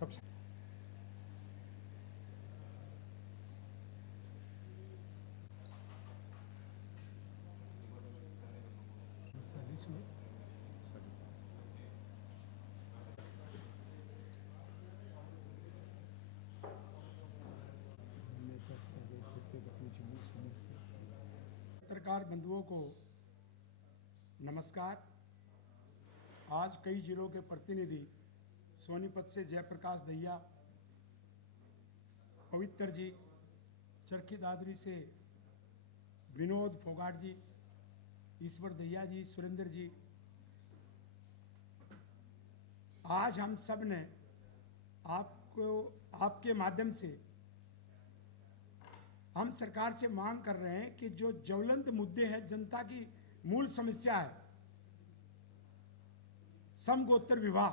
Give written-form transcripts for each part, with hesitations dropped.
सब पत्रकार बंधुओं को नमस्कार। आज कई जिलों के प्रतिनिधि सोनीपत से जयप्रकाश दहिया, पवित्र जी, चरखी दादरी से विनोद फोगाट जी, ईश्वर दहिया जी, सुरेंद्र जी, आज हम सब ने आपके माध्यम से हम सरकार से मांग कर रहे हैं कि जो ज्वलंत मुद्दे हैं, जनता की मूल समस्या है समगोत्र विवाह,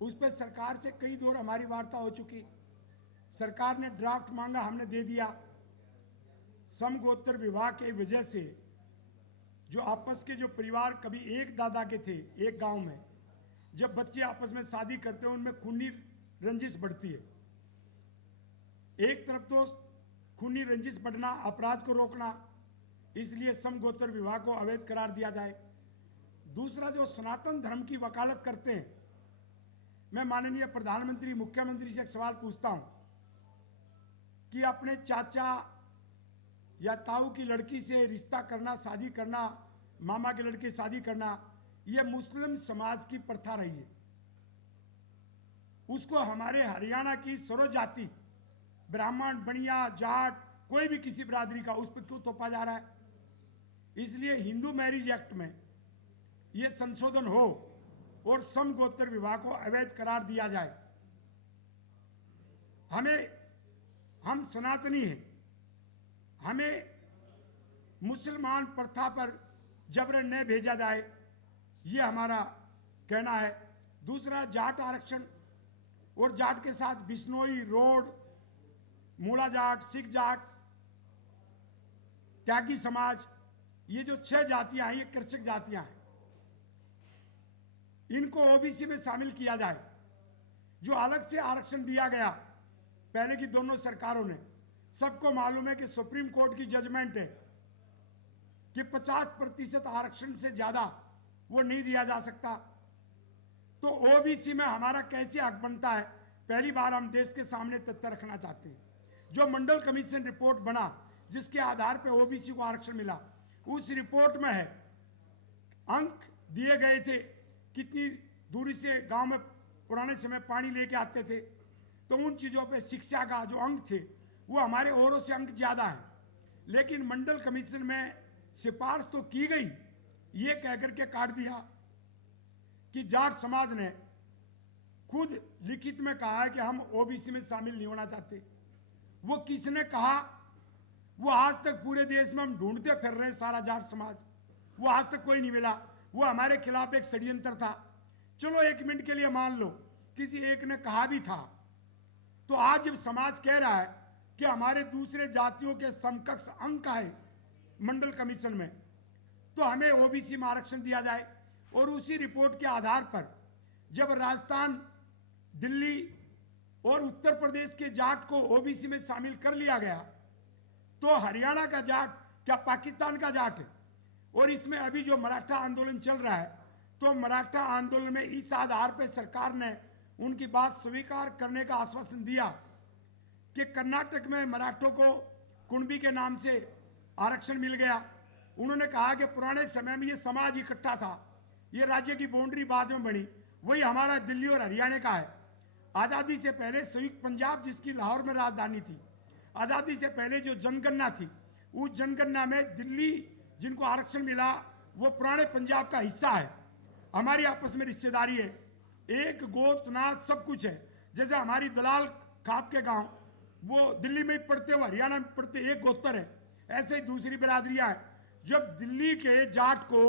उस पर सरकार से कई दौर हमारी वार्ता हो चुकी। सरकार ने ड्राफ्ट मांगा, हमने दे दिया। समगोत्र विवाह की वजह से जो आपस के जो परिवार कभी एक दादा के थे एक गांव में, जब बच्चे आपस में शादी करते हैं उनमें खूनी रंजिश बढ़ती है। एक तरफ तो खूनी रंजिश बढ़ना, अपराध को रोकना, इसलिए समगोत्र विवाह को अवैध करार दिया जाए। दूसरा, जो सनातन धर्म की वकालत करते हैं, मैं माननीय प्रधानमंत्री, मुख्यमंत्री से एक सवाल पूछता हूं कि अपने चाचा या ताऊ की लड़की से रिश्ता करना, शादी करना, मामा के लड़के शादी करना, यह मुस्लिम समाज की प्रथा रही है। उसको हमारे हरियाणा की सर्व जाति, ब्राह्मण, बनिया, जाट, कोई भी किसी बिरादरी का, उस पर क्यों थोपा जा रहा है? इसलिए हिंदू मैरिज एक्ट में यह संशोधन हो और समगोत्र विवाह को अवैध करार दिया जाए। हम सनातनी हैं, हमें मुसलमान प्रथा पर जबरन न भेजा जाए, ये हमारा कहना है। दूसरा, जाट आरक्षण और जाट के साथ बिश्नोई, रोड, मूला जाट, सिख जाट, त्यागी समाज, ये जो 6 जातियां हैं, ये कृषक जातियां हैं, इनको ओबीसी में शामिल किया जाए। जो अलग से आरक्षण दिया गया पहले की दोनों सरकारों ने, सबको मालूम है कि सुप्रीम कोर्ट की जजमेंट है कि 50% आरक्षण से ज्यादा वो नहीं दिया जा सकता। तो ओबीसी में हमारा कैसे हक बनता है, पहली बार हम देश के सामने तथ्य रखना चाहते हैं। जो मंडल कमीशन रिपोर्ट बना, जिसके आधार पर ओबीसी को आरक्षण मिला, उस रिपोर्ट में है, अंक दिए गए थे, कितनी दूरी से गांव में पुराने समय पानी लेके आते थे, तो उन चीजों पे शिक्षा का जो अंक थे वो हमारे औरों से अंक ज्यादा है। लेकिन मंडल कमीशन में सिफारिश तो की गई, ये कहकर के काट दिया कि जाट समाज ने खुद लिखित में कहा है कि हम ओबीसी में शामिल नहीं होना चाहते। वो किसने कहा? वो आज तक पूरे देश में हम ढूंढते फिर रहे हैं, सारा जाट समाज, वो आज तक कोई नहीं मिला। वो हमारे खिलाफ एक षड्यंत्र था। चलो एक मिनट के लिए मान लो किसी एक ने कहा भी था, तो आज जब समाज कह रहा है कि हमारे दूसरे जातियों के समकक्ष अंक है मंडल कमीशन में, तो हमें ओबीसी में आरक्षण दिया जाए। और उसी रिपोर्ट के आधार पर जब राजस्थान, दिल्ली और उत्तर प्रदेश के जाट को ओबीसी में शामिल कर लिया गया, तो हरियाणा का जाट क्या पाकिस्तान का जाट है? और इसमें अभी जो मराठा आंदोलन चल रहा है, तो मराठा आंदोलन में इस आधार पर सरकार ने उनकी बात स्वीकार करने का आश्वासन दिया कि कर्नाटक में मराठों को कुणबी के नाम से आरक्षण मिल गया। उन्होंने कहा कि पुराने समय में ये समाज इकट्ठा था, ये राज्य की बाउंड्री बाद में बनी, वही हमारा दिल्ली और हरियाणा का है। आज़ादी से पहले संयुक्त पंजाब, जिसकी लाहौर में राजधानी थी, आज़ादी से पहले जो जनगणना थी, उस जनगणना में दिल्ली जिनको आरक्षण मिला वो पुराने पंजाब का हिस्सा है। हमारी आपस में रिश्तेदारी है, एक गोत्र, नाच, सब कुछ है। जैसे हमारी दलाल खाप के गांव वो दिल्ली में ही पड़ते हो, हरियाणा में पड़ते, एक गोत्र है। ऐसे ही दूसरी बिरादरियां हैं। जब दिल्ली के जाट को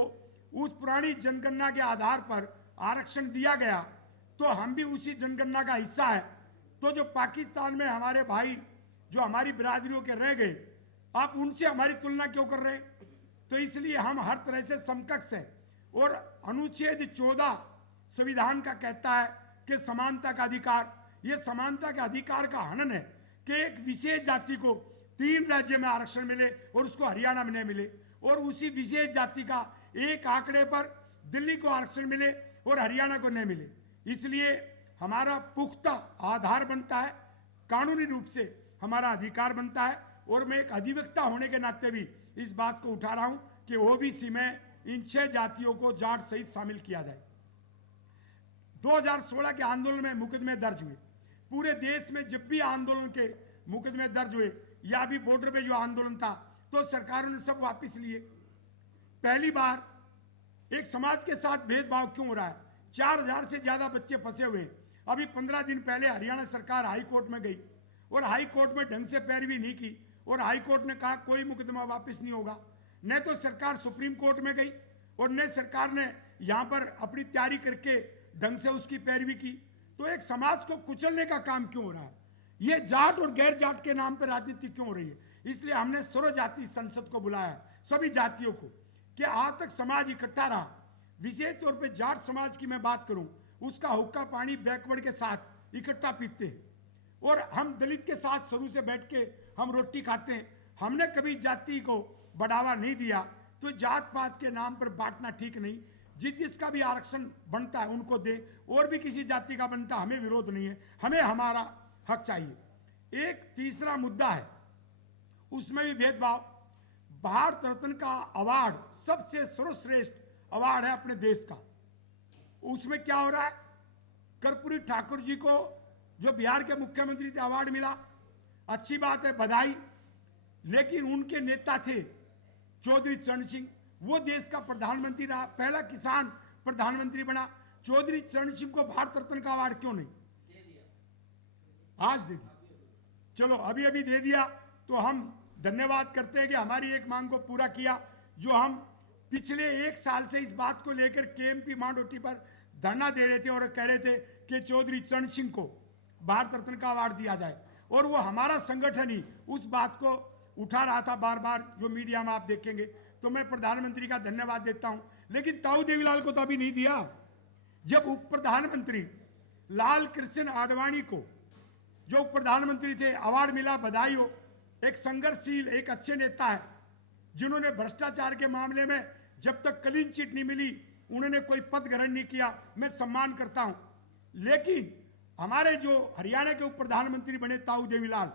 उस पुरानी जनगणना के आधार पर आरक्षण दिया गया, तो हम भी उसी जनगणना का हिस्सा है। तो जो पाकिस्तान में हमारे भाई जो हमारी बिरादरियों के रह गए, आप उनसे हमारी तुलना क्यों कर रहे हैं? तो इसलिए हम हर तरह से समकक्ष है। और अनुच्छेद 14 संविधान का कहता है कि समानता का अधिकार, ये समानता के अधिकार का हनन है कि एक विशेष जाति को 3 राज्य में आरक्षण मिले और उसको हरियाणा में नहीं मिले, और उसी विशेष जाति का एक आंकड़े पर दिल्ली को आरक्षण मिले और हरियाणा को नहीं मिले। इसलिए हमारा पुख्ता आधार बनता है, कानूनी रूप से हमारा अधिकार बनता है, और मैं एक अधिवक्ता होने के नाते भी इस बात को उठा रहा हूं कि ओबीसी में इन 6 जातियों को जाट सहित शामिल किया जाए। 2016 के आंदोलन में मुकदमे दर्ज हुए, पूरे देश में जब भी आंदोलन के मुकदमे दर्ज हुए या भी बॉर्डर पे जो आंदोलन था तो सरकारों ने सब वापस लिए। पहली बार एक समाज के साथ भेदभाव क्यों हो रहा है? 4000 से ज्यादा बच्चे फंसे हुए हैं। अभी 15 दिन पहले हरियाणा सरकार हाई कोर्ट में गई और हाई कोर्ट में ढंग से पैरवी नहीं की, और हाई कोर्ट ने कहा कोई मुकदमा वापस नहीं होगा। न तो सरकार सुप्रीम कोर्ट में गई और न सरकार ने यहां पर अपनी तैयारी करके ढंग से उसकी पैरवी की। तो एक समाज को कुचलने का काम क्यों हो रहा है? ये जाट और गैर जाट के नाम पर राजनीति क्यों हो रही है? इसलिए हमने सर्वजातीय संसद को बुलाया, सभी जातियों को, कि आज तक समाज इकट्ठा रहा। विशेष तौर पे जाट समाज की मैं बात करूं, उसका हुक्का पानी बैकवर्ड के साथ इकट्ठा पीते हैं, और हम दलित के साथ शुरू से बैठ के हम रोटी खाते हैं। हमने कभी जाति को बढ़ावा नहीं दिया। तो जात पात के नाम पर बांटना ठीक नहीं। जिसका भी आरक्षण बनता है उनको दे, और भी किसी जाति का बनता, हमें विरोध नहीं है, हमें हमारा हक चाहिए। एक तीसरा मुद्दा है, उसमें भी भेदभाव। भारत रत्न का अवार्ड सबसे सर्वश्रेष्ठ अवार्ड है अपने देश का। उसमें क्या हो रहा है? कर्पूरी ठाकुर जी को जो बिहार के मुख्यमंत्री थे अवार्ड मिला, अच्छी बात है, बधाई। लेकिन उनके नेता थे चौधरी चरण सिंह, वो देश का प्रधानमंत्री रहा, पहला किसान प्रधानमंत्री बना। चौधरी चरण सिंह को भारत रत्न का अवार्ड क्यों नहीं? आज दे दिया, चलो अभी अभी दे दिया, तो हम धन्यवाद करते हैं कि हमारी एक मांग को पूरा किया। जो हम पिछले 1 साल से इस बात को लेकर केएमपी मांडोटी पर धरना दे रहे थे और कह रहे थे कि चौधरी चरण सिंह को भारत रत्न का अवार्ड दिया जाए, और वो हमारा संगठन ही उस बात को उठा रहा था बार बार, जो मीडिया में आप देखेंगे। तो मैं प्रधानमंत्री का धन्यवाद देता हूं, लेकिन ताऊ देवीलाल को तो अभी नहीं दिया। जब उप प्रधानमंत्री लाल कृष्ण आडवाणी को, जो प्रधानमंत्री थे, अवार्ड मिला, बधाई हो। एक संघर्षशील, एक अच्छे नेता है, जिन्होंने भ्रष्टाचार के मामले में जब तक क्लीन चिट नहीं मिली उन्होंने कोई पद ग्रहण नहीं किया, मैं सम्मान करता हूं। लेकिन हमारे जो हरियाणा के उप प्रधानमंत्री बने ताऊ देवीलाल,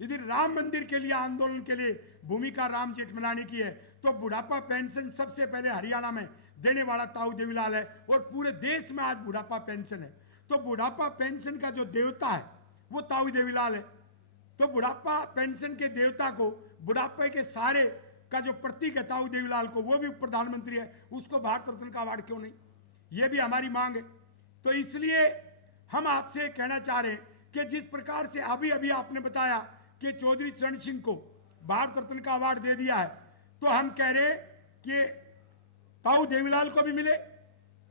यदि राम मंदिर के लिए आंदोलन के लिए भूमिका राम जेठमलानी की है, तो बुढ़ापा पेंशन सबसे पहले हरियाणा में देने वाला ताऊ देवीलाल है, और पूरे देश में आज बुढ़ापा पेंशन है। तो बुढ़ापा पेंशन का जो देवता है वो ताऊ देवीलाल है। तो बुढ़ापा पेंशन के देवता को, बुढ़ापे के सारे का जो प्रतीक है ताऊ देवीलाल को, वो भी प्रधानमंत्री है, उसको भारत रत्न का अवार्ड क्यों नहीं? ये भी हमारी मांग है। तो इसलिए हम आपसे कहना चाह रहे हैं कि जिस प्रकार से अभी अभी आपने बताया कि चौधरी चरण सिंह को भारत रत्न का अवार्ड दे दिया है, तो हम कह रहे हैं कि ताऊ देवीलाल को भी मिले,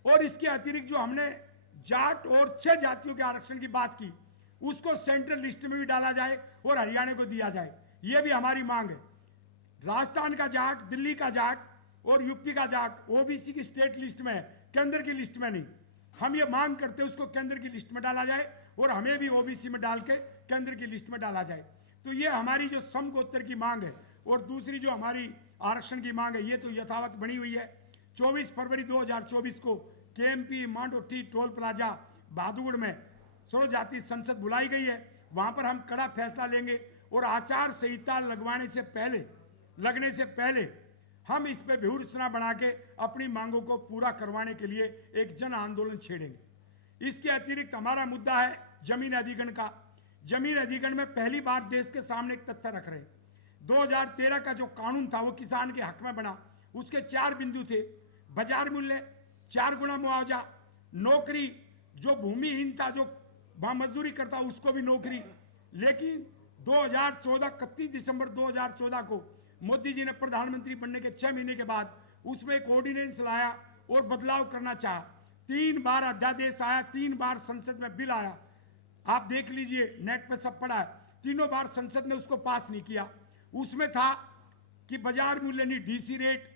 और इसके अतिरिक्त जो हमने जाट और 6 जातियों के आरक्षण की बात की, उसको सेंट्रल लिस्ट में भी डाला जाए और हरियाणा को दिया जाए। यह भी हमारी मांग है। राजस्थान का जाट, दिल्ली का जाट और यूपी का जाट ओबीसी की स्टेट लिस्ट में है, केंद्र की लिस्ट में नहीं। हम ये मांग करते हैं उसको केंद्र की लिस्ट में डाला जाए, और हमें भी ओबीसी में डाल के केंद्र की लिस्ट में डाला जाए। तो ये हमारी जो समगोत्र की मांग है। और दूसरी जो हमारी आरक्षण की मांग है, ये तो यथावत बनी हुई है। 24 फरवरी 2024 को केएमपी मांडोटी टोल प्लाजा बहादुरगढ़ में सर्वजातीय संसद बुलाई गई है। वहां पर हम कड़ा फैसला लेंगे, और आचार संहिता लगने से पहले हम इस पे व्यूहरचना बना के अपनी मांगों को पूरा करवाने के लिए एक जन आंदोलन छेड़ेंगे। इसके अतिरिक्त हमारा मुद्दा है जमीन अधिग्रहण का। जमीन अधिग्रहण में पहली बार देश के सामने एक तथ्य रख रहे हैं। 2013 का जो कानून था वो किसान के हक में बना। उसके 4 बिंदु थे: बाजार मूल्य, 4 गुना मुआवजा, नौकरी, जो भूमिहीन था, जो वहां मजदूरी करता उसको भी नौकरी। लेकिन 2014 31 दिसंबर 2014 को मोदी जी ने प्रधानमंत्री बनने के 6 महीने के बाद उसमें एक ऑर्डिनेंस लाया और बदलाव करना चाहा। 3 बार अध्यादेश आया, 3 बार संसद में बिल आया। आप देख लीजिए, नेट पे सब पड़ा है। तीनों बार संसद ने उसको पास नहीं किया। उसमें था कि बाजार मूल्य नहीं, डीसी रेट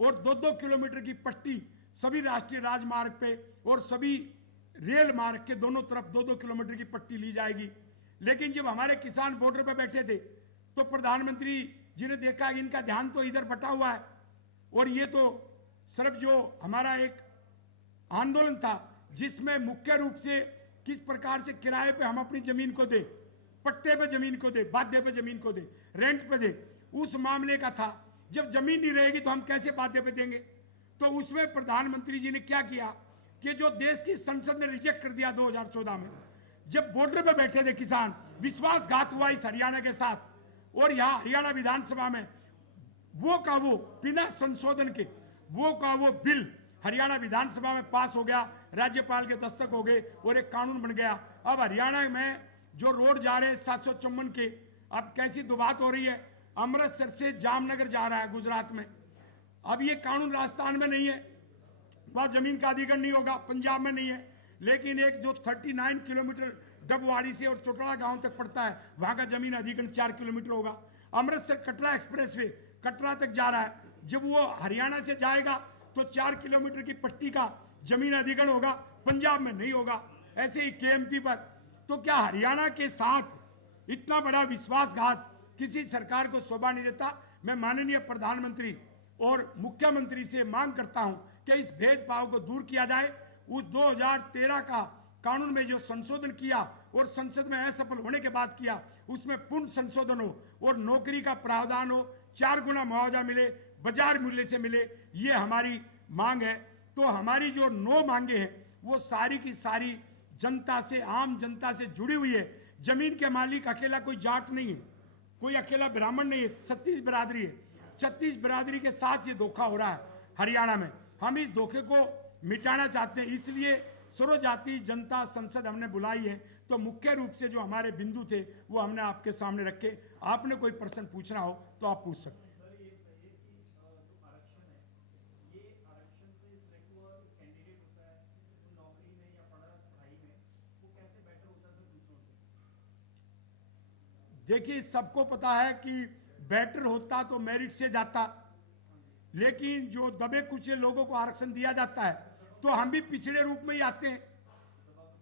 और 2-2 किलोमीटर की पट्टी सभी राष्ट्रीय राजमार्ग पे और सभी रेल मार्ग के दोनों तरफ 2-2 किलोमीटर की पट्टी ली जाएगी। लेकिन जब हमारे किसान बॉर्डर पर बैठे थे तो प्रधानमंत्री जी ने देखा कि इनका ध्यान तो इधर बटा हुआ है, और ये तो सिर्फ जो हमारा एक आंदोलन था जिसमें मुख्य रूप से किस प्रकार से किराए पे हम अपनी जमीन को दे, पट्टे पे जमीन को दे, बाध्य पे जमीन को दे, रेंट पे दे, उस मामले का था। जब जमीन नहीं रहेगी तो हम कैसे बाध्य पे देंगे? तो उसमें प्रधानमंत्री जी ने क्या किया कि जो देश की संसद ने रिजेक्ट कर दिया 2014 में, जब बॉर्डर पे बैठे थे किसान, विश्वासघात हुआ इस हरियाणा के साथ, और यहाँ हरियाणा विधानसभा में वो का वो बिना संशोधन के वो का वो बिल हरियाणा विधानसभा में पास हो गया, राज्यपाल के दस्तक हो गए और एक कानून बन गया। अब हरियाणा में जो रोड जा रहे हैं 754 के, अब कैसी दुबात हो रही है, अमृतसर से जामनगर जा रहा है गुजरात में। अब ये कानून राजस्थान में नहीं है, वहाँ जमीन का अधिग्रहण नहीं होगा, पंजाब में नहीं है, लेकिन एक जो 39 किलोमीटर डबवाड़ी से और चोटड़ा गांव तक पड़ता है, वहां का जमीन अधिग्रहण 4 किलोमीटर होगा। अमृतसर कटरा एक्सप्रेस वे कटरा तक जा रहा है, जब वो हरियाणा से जाएगा तो 4 किलोमीटर की पट्टी का जमीन अधिग्रहण होगा, पंजाब में नहीं होगा। ऐसे ही केएमपी पर। तो क्या हरियाणा के साथ इतना बड़ा विश्वासघात किसी सरकार को शोभा नहीं देता? मैं माननीय प्रधानमंत्री और मुख्यमंत्री से मांग करता हूं कि इस भेदभाव को दूर किया जाए। उस 2013 का कानून में जो संशोधन किया और संसद में असफल होने के बाद किया, उसमें पूर्ण संशोधन हो और नौकरी का प्रावधान हो, 4 गुना मुआवजा मिले, बाजार मूल्य से मिले, ये हमारी मांग है। तो हमारी जो 9 मांगे हैं वो सारी की सारी जनता से, आम जनता से जुड़ी हुई है। जमीन के मालिक अकेला कोई जाट नहीं है, कोई अकेला ब्राह्मण नहीं है, 36 बिरादरी है। 36 बिरादरी के साथ ये धोखा हो रहा है हरियाणा में। हम इस धोखे को मिटाना चाहते हैं, इसलिए सर्वजातीय जनता संसद हमने बुलाई है। तो मुख्य रूप से जो हमारे बिंदु थे वो हमने आपके सामने रखे। आपने कोई प्रश्न पूछना हो तो आप पूछ सकते हैं। देखिए, सबको पता है कि बेटर होता तो मेरिट से जाता, लेकिन जो दबे कुचे लोगों को आरक्षण दिया जाता है तो हम भी पिछड़े रूप में ही आते हैं।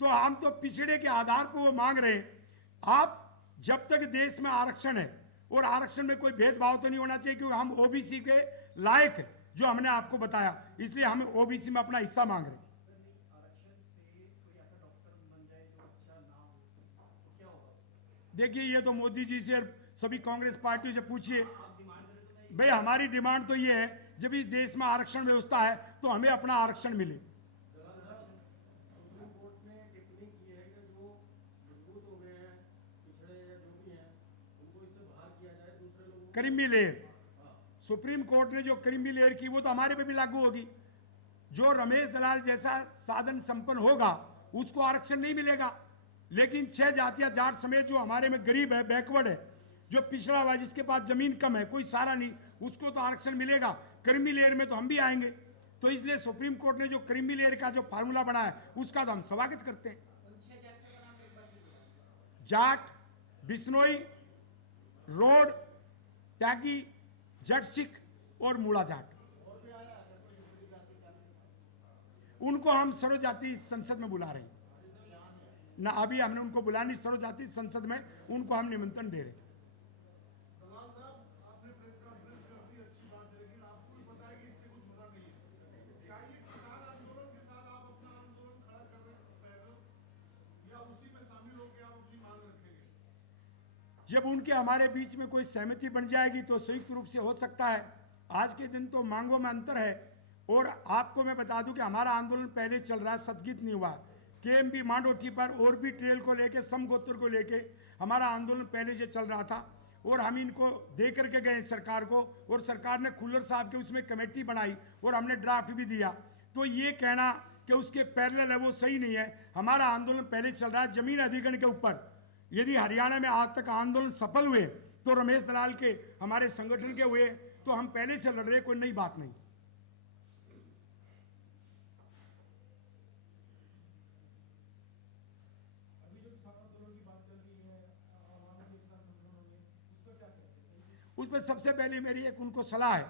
तो हम तो पिछड़े के आधार पर वो मांग रहे हैं। आप जब तक देश में आरक्षण है, और आरक्षण में कोई भेदभाव तो नहीं होना चाहिए, क्योंकि हम ओबीसी के लायक है, जो हमने आपको बताया, इसलिए हम ओबीसी में अपना हिस्सा मांग रहे हैं। देखिए, ये तो मोदी जी से और सभी कांग्रेस पार्टियों से पूछिए। भाई, हमारी डिमांड तो ये है, जब इस देश में आरक्षण व्यवस्था है तो हमें अपना आरक्षण मिले। क्रीमी लेयर, सुप्रीम कोर्ट ने जो क्रीमी लेयर की वो तो हमारे पे भी लागू होगी। जो रमेश दलाल जैसा साधन संपन्न होगा उसको आरक्षण नहीं मिलेगा, लेकिन 6 जातियां जाट समेत जो हमारे में गरीब है, बैकवर्ड है, जो पिछड़ा हुआ है, जिसके पास जमीन कम है, कोई सारा नहीं, उसको तो आरक्षण मिलेगा। क्रीमी लेयर में तो हम भी आएंगे। तो इसलिए सुप्रीम कोर्ट ने जो क्रीमी लेयर का जो फार्मूला बनाया उसका तो हम स्वागत करते हैं। जाट, बिश्नोई, रोड, त्यागी, जट सिख और मूला जाट, उनको हम सर्वजातीय संसद में बुला रहे हैं ना। अभी हमने उनको बुला नहीं, सर्वजातीय संसद में उनको हम निमंत्रण दे रहे हैं। जब उनके हमारे बीच में कोई सहमति बन जाएगी तो संयुक्त रूप से हो सकता है। आज के दिन तो मांगों में अंतर है। और आपको मैं बता दूं कि हमारा आंदोलन पहले चल रहा है, सदगीत नहीं हुआ। केएमपी मांडोठी पर और भी ट्रेल को लेके, समगोत्र को लेके हमारा आंदोलन पहले से चल रहा था, और हम इनको दे करके गए सरकार को, और सरकार ने खुल्लर साहब के उसमें कमेटी बनाई और हमने ड्राफ्ट भी दिया। तो ये कहना कि उसके पैरेलल है वो सही नहीं है। हमारा आंदोलन पहले चल रहा है जमीन अधिग्रहण के ऊपर। यदि हरियाणा में आज तक आंदोलन सफल हुए तो रमेश दलाल के, हमारे संगठन के हुए, तो हम पहले से लड़ रहे, कोई नई बात नहीं। उस पर सबसे पहले मेरी एक उनको सलाह है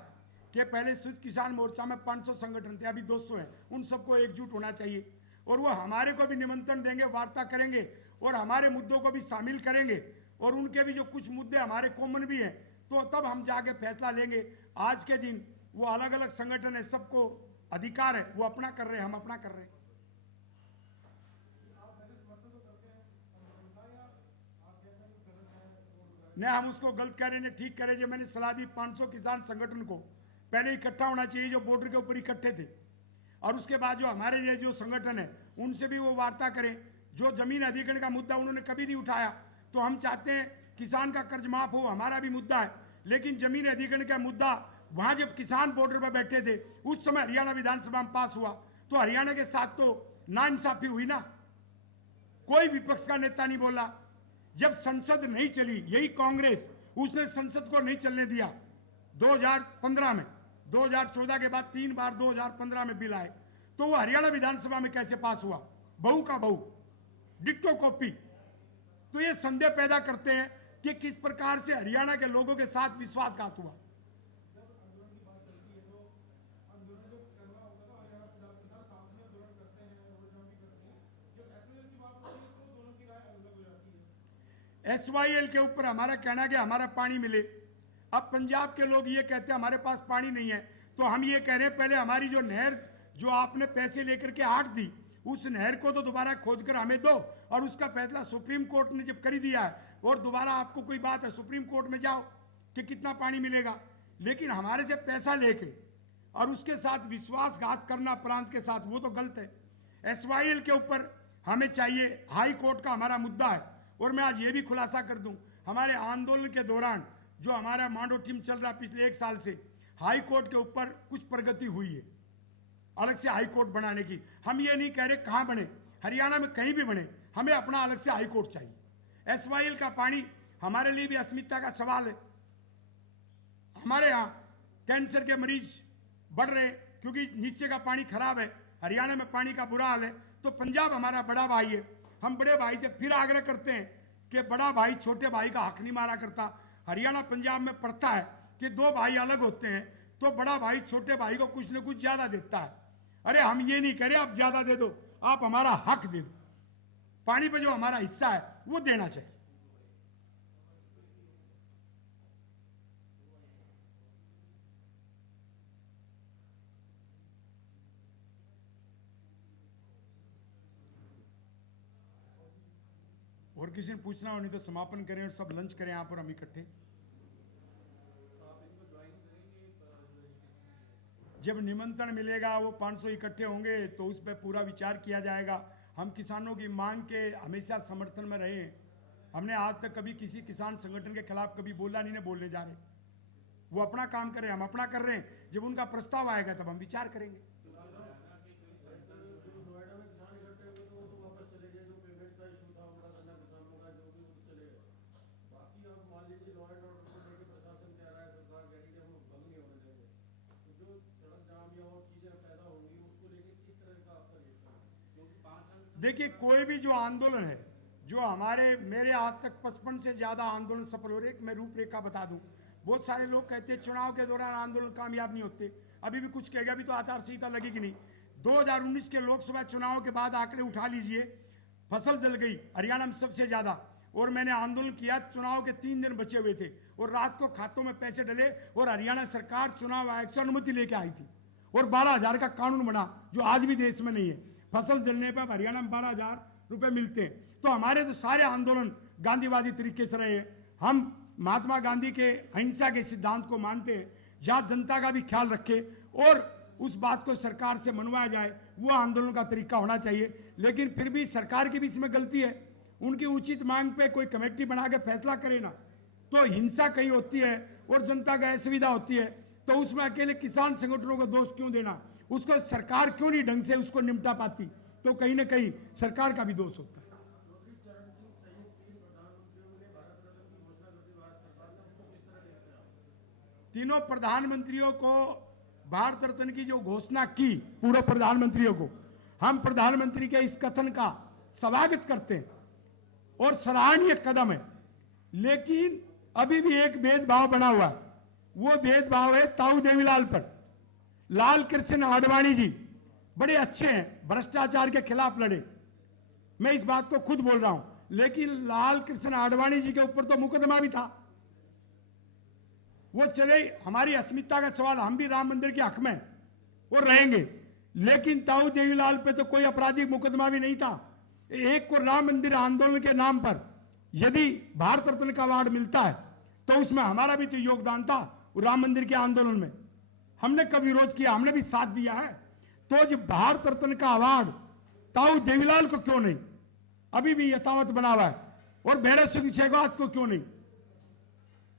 कि पहले संयुक्त किसान मोर्चा में 500 संगठन थे, अभी 200 हैं, उन सबको एकजुट होना चाहिए। और वो हमारे को भी निमंत्रण देंगे, वार्ता करेंगे और हमारे मुद्दों को भी शामिल करेंगे और उनके भी जो कुछ मुद्दे हमारे कॉमन भी हैं, तो तब हम जाके फैसला लेंगे। आज के दिन वो अलग अलग संगठन है, सबको अधिकार है, वो अपना कर रहे हैं, हम अपना कर रहे हैं। नहीं, हम उसको गलत कह रहे हैं, ठीक कह रहे हैं। मैंने सलाह दी 500 किसान संगठन को पहले इकट्ठा होना चाहिए, जो बॉर्डर के ऊपर इकट्ठे थे, और उसके बाद जो हमारे ये जो संगठन है उनसे भी वो वार्ता करें। जो जमीन अधिग्रहण का मुद्दा उन्होंने कभी नहीं उठाया, तो हम चाहते हैं किसान का कर्ज माफ हो, हमारा भी मुद्दा है। लेकिन जमीन अधिग्रहण का मुद्दा वहां जब किसान बॉर्डर पर बैठे थे उस समय हरियाणा विधानसभा में पास हुआ, तो हरियाणा के साथ तो नाइंसाफी हुई ना। कोई विपक्ष का नेता नहीं बोला। जब संसद नहीं चली, यही कांग्रेस, उसने संसद को नहीं चलने दिया 2015 में। 2014 के बाद 3 बार 2015 में बिल आए, तो वो हरियाणा विधानसभा में कैसे पास हुआ? बहू का बहू, डिक्टो कॉपी। तो ये संदेह पैदा करते हैं कि किस प्रकार से हरियाणा के लोगों के साथ विश्वासघात हुआ। SYL के ऊपर हमारा कहना है कि हमारा पानी मिले। अब पंजाब के लोग ये कहते हैं हमारे पास पानी नहीं है, तो हम ये कह रहे हैं पहले हमारी जो नहर जो आपने पैसे लेकर के आट दी, उस नहर को तो दोबारा खोदकर हमें दो। और उसका फैसला सुप्रीम कोर्ट ने जब कर दिया है, और दोबारा आपको कोई बात है सुप्रीम कोर्ट में जाओ कि कितना पानी मिलेगा। लेकिन हमारे से पैसा लेके और उसके साथ विश्वासघात करना प्रांत के साथ, वो तो गलत है। SYL के ऊपर हमें चाहिए, हाई कोर्ट का हमारा मुद्दा है। और मैं आज ये भी खुलासा कर दूं, हमारे आंदोलन के दौरान जो हमारा मांडो टीम चल रहा पिछले 1 साल से, हाई कोर्ट के ऊपर कुछ प्रगति हुई है, अलग से हाई कोर्ट बनाने की। हम ये नहीं कह रहे कहाँ बने, हरियाणा में कहीं भी बने, हमें अपना अलग से हाई कोर्ट चाहिए। SYL का पानी हमारे लिए भी अस्मिता का सवाल है। हमारे यहाँ कैंसर के मरीज बढ़ रहे हैं क्योंकि नीचे का पानी खराब है। हरियाणा में पानी का बुरा हाल है। तो पंजाब हमारा बड़ा भाई है, हम बड़े भाई से फिर आग्रह करते हैं कि बड़ा भाई छोटे भाई का हक नहीं मारा करता। हरियाणा पंजाब में प्रथा है कि 2 भाई अलग होते हैं तो बड़ा भाई छोटे भाई को कुछ न कुछ ज्यादा देता है। अरे हम ये नहीं कह रहे आप ज्यादा दे दो, आप हमारा हक दे दो। पानी पे जो हमारा हिस्सा है वो देना चाहिए। और किसी ने पूछना हो नहीं तो समापन करें और सब लंच करें यहाँ पर हम इकट्ठे। जब निमंत्रण मिलेगा, वो 500 इकट्ठे होंगे तो उस पर पूरा विचार किया जाएगा। हम किसानों की मांग के हमेशा समर्थन में रहे हैं। हमने आज तक कभी किसी किसान संगठन के खिलाफ कभी बोला नहीं, बोलने जा रहे। वो अपना काम कर रहे हैं, हम अपना कर रहे हैं। जब उनका प्रस्ताव आएगा तब हम विचार करेंगे। देखिए, कोई भी जो आंदोलन है, जो हमारे मेरे आज तक 55 से ज़्यादा आंदोलन सफल हो रहे। मैं रूपरेखा बता दूं, बहुत सारे लोग कहते हैं चुनाव के दौरान आंदोलन कामयाब नहीं होते। अभी भी कुछ कहेगा, अभी तो आचार संहिता लगेगी नहीं। 2019 के लोकसभा चुनाव के बाद आंकड़े उठा लीजिए, फसल जल गई हरियाणा में सबसे ज़्यादा। और मैंने आंदोलन किया, चुनाव के 3 दिन बचे हुए थे और रात को खातों में पैसे डले और हरियाणा सरकार चुनाव आयोग से अनुमति लेके आई थी और 12,000 का कानून बना, जो आज भी देश में नहीं है। फसल जलने पर हरियाणा में 12,000 रुपए मिलते हैं। तो हमारे तो सारे आंदोलन गांधीवादी तरीके से रहे हैं। हम महात्मा गांधी के अहिंसा के सिद्धांत को मानते हैं। जहाँ जनता का भी ख्याल रखे और उस बात को सरकार से मनवाया जाए, वो आंदोलन का तरीका होना चाहिए। लेकिन फिर भी सरकार की भी इसमें गलती है। उनकी उचित मांग पे कोई कमेटी बना के फैसला करे ना, तो हिंसा कहीं होती है और जनता का असुविधा होती है, तो उसमें अकेले किसान संगठनों को दोष क्यों देना? उसको सरकार क्यों नहीं ढंग से उसको निपटा पाती? तो कहीं ना कहीं सरकार का भी दोष होता है। तीनों प्रधानमंत्रियों को भारत रत्न की जो घोषणा की, पूर्व प्रधानमंत्रियों को, हम प्रधानमंत्री के इस कथन का स्वागत करते हैं और सराहनीय कदम है। लेकिन अभी भी एक भेदभाव बना हुआ है। वो भेदभाव है ताऊ देवीलाल पर। लाल कृष्ण आडवाणी जी बड़े अच्छे हैं, भ्रष्टाचार के खिलाफ लड़े, मैं इस बात को खुद बोल रहा हूं, लेकिन लाल कृष्ण आडवाणी जी के ऊपर तो मुकदमा भी था। वो चले, हमारी अस्मिता का सवाल, हम भी राम मंदिर के हक में वो रहेंगे, लेकिन ताऊ देवीलाल पे तो कोई आपराधिक मुकदमा भी नहीं था। एक को राम मंदिर आंदोलन के नाम पर यदि भारत रत्न का अवार्ड मिलता है तो उसमें हमारा भी तो योगदान था। राम मंदिर के आंदोलन में हमने कब विरोध किया, हमने भी साथ दिया है। तो जो भारत रत्न का अवार्ड ताऊ देवीलाल को क्यों नहीं, अभी भी यथावत बना हुआ है, और भैरव सिंह शेखावत को क्यों नहीं?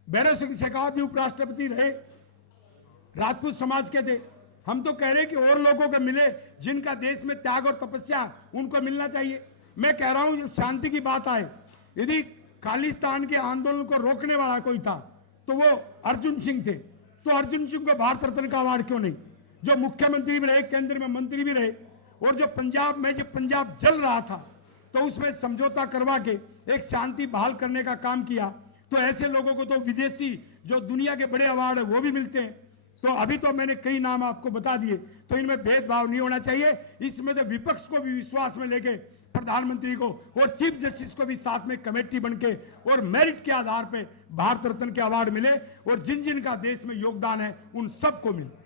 भैरव सिंह शेखावत भी उपराष्ट्रपति रहे, राजपूत समाज के थे। हम तो कह रहे हैं कि और लोगों को मिले, जिनका देश में त्याग और तपस्या, उनको मिलना चाहिए। मैं कह रहा हूं, जब शांति की बात आए, यदि खालिस्तान के आंदोलन को रोकने वाला कोई था तो वो अर्जुन सिंह थे, तो अर्जुन सिंह को भारत रत्न का अवार्ड क्यों नहीं? जो मुख्यमंत्री भी रहे, केंद्र में मंत्री भी रहे, और जो पंजाब में, जब पंजाब जल रहा था तो उसमें समझौता करवा के एक शांति बहाल करने का काम किया। तो ऐसे लोगों को तो विदेशी जो दुनिया के बड़े अवार्ड है वो भी मिलते हैं। तो अभी तो मैंने कई नाम आपको बता दिए, तो इनमें भेदभाव नहीं होना चाहिए। इसमें तो विपक्ष को भी विश्वास में लेके, प्रधानमंत्री को और चीफ जस्टिस को भी साथ में कमेटी बनके और मेरिट के आधार पे भारत रत्न के अवार्ड मिले, और जिन जिन का देश में योगदान है उन सबको मिले।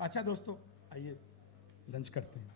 अच्छा दोस्तों, आइए लंच करते हैं।